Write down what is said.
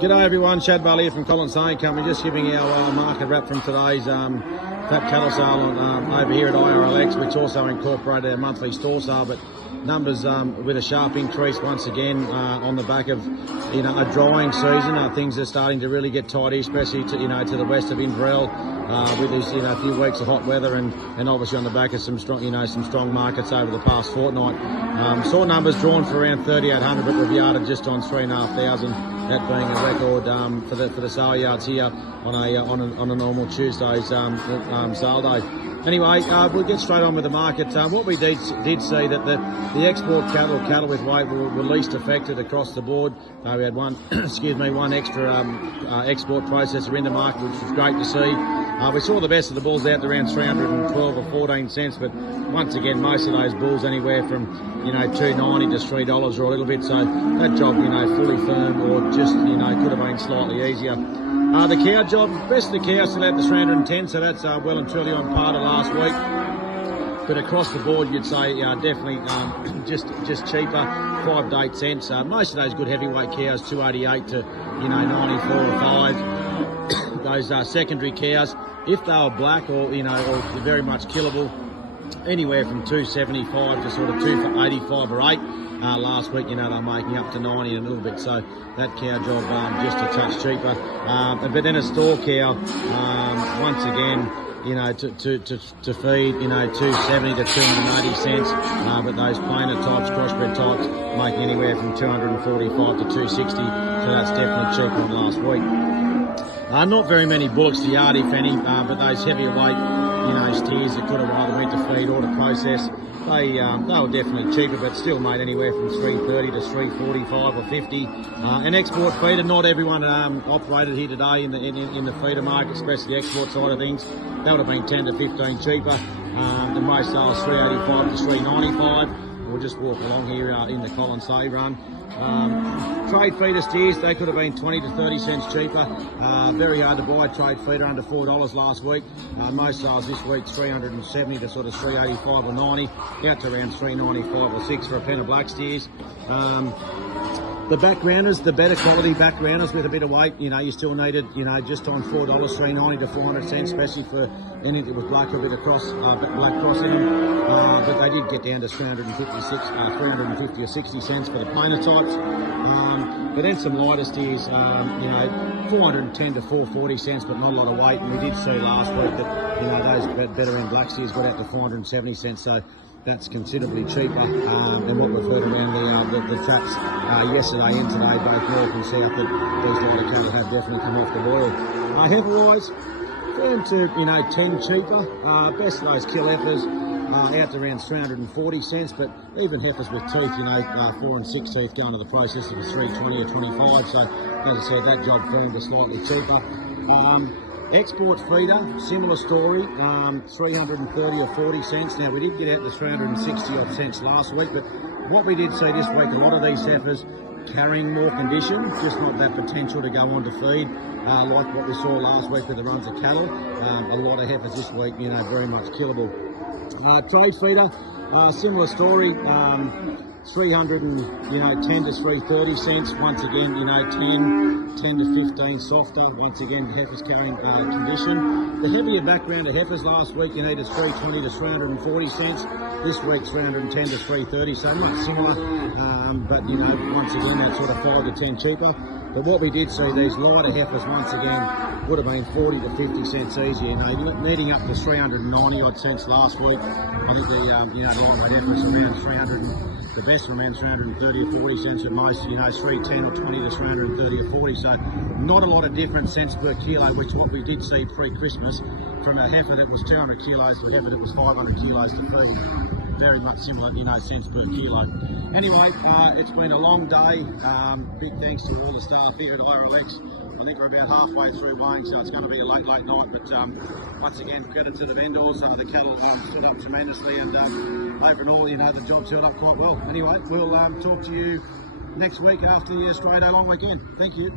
G'day everyone, Shad Bali here from Collins Sewing Company, just giving our market wrap from today's fat cattle sale over here at IRLX, which also incorporated our monthly store sale, but numbers with a sharp increase once again on the back of a drying season. Things are starting to really get tidy, especially to the west of Inverell with these few weeks of hot weather and obviously on the back of some strong markets over the past fortnight. Saw numbers drawn for around 3,800, but we've yarded just on 3,500. That being a record for the sale yards here on a normal Tuesday's sale day. Anyway, we'll get straight on with the market. What we did see that the export cattle with weight were least affected across the board. We had one extra export processor in the market, which was great to see. We saw the best of the bulls out to around 312 or 14 cents, but once again, most of those bulls anywhere from $2.90 to $3 or a little bit. So that job, fully firm or just could have been slightly easier. The cow job, best of the cows still out to 310, so that's well and truly on par to last week. But across the board, you'd say definitely just cheaper, 5 to 8 cents. Most of those good heavyweight cows, 288 to 94 or 5. Those secondary cows, if they were black or or very much killable, anywhere from 275 to sort of 285 or 8. Last week, they're making up to 90 and a little bit, so that cow job just a touch cheaper. But then a store cow, once again, to feed, 270 to 280 cents. But those plainer types, crossbred types, making anywhere from 245 to 260. So that's definitely cheaper than last week. Not very many bullocks to yard, if any, but those heavier weight, steers that could have either went to feed or to process, they were definitely cheaper, but still made anywhere from 330 to 345 or 50. An export feeder, not everyone operated here today in the feeder market, especially the export side of things. That would have been 10 to 15 cheaper. The most sales 385 to 395. We'll just walk along here in the Collins Sewing run. Trade feeder steers, they could have been 20 to 30 cents cheaper. Very hard to buy a trade feeder under $4 last week. Most sales this week 370 to sort of 385 or 90, out to around 395 or 6 for a pen of black steers. The backgrounders, the better quality backgrounders with a bit of weight, you still needed, just on $4, 390 to 400 cents, especially for anything that was black or a bit of black cross in them. But they did get down to 350 or 60 cents for the plainer types. But then some lighter steers, 410 to 440 cents, but not a lot of weight. And we did see last week that, those better end black steers got out to 470 cents. So that's considerably cheaper than what we've heard around the traps yesterday and today, both north and south, that these lighter cattle have definitely come off the boil. Heifer-wise, firm to 10 cheaper. Best of those kill heifers out to around 340 cents, but even heifers with teeth, 4 and 6 teeth going to the processor for 320 or 25. So as I said, that job firmed to slightly cheaper. Export feeder, similar story, 330 or 40 cents. Now, we did get out to 360 odd cents last week, but what we did see this week, a lot of these heifers carrying more condition, just not that potential to go on to feed, like what we saw last week with the runs of cattle. A lot of heifers this week, very much killable. Trade feeder, similar story. 310 to 330 cents. Once again, 10 to 15 softer. Once again, heifers carrying condition. The heavier background of heifers last week, you needed 320 to 340 cents. This week, 310 to 330. So much similar, but once again, that's sort of 5 to 10 cheaper. But what we did see, these lighter heifers once again would have been 40 to 50 cents easier. Needing up to 390 odd cents last week. I think the lightweight heifers around 300. The best around 330 or 40 cents at most, 310 or 20 to 330 or 40. So not a lot of different cents per kilo, which what we did see pre-Christmas from a heifer that was 200 kilos to a heifer that was 500 kilos to feed. Very much similar, cents per kilo. Anyway, it's been a long day. Big thanks to all the staff here at IRLX. I think we're about halfway through weighing, so it's going to be a late night. But once again, credit to the vendors. The cattle stood up tremendously, and overall, the job's held up quite well. Anyway, we'll talk to you next week after the Australia Day long weekend. Thank you.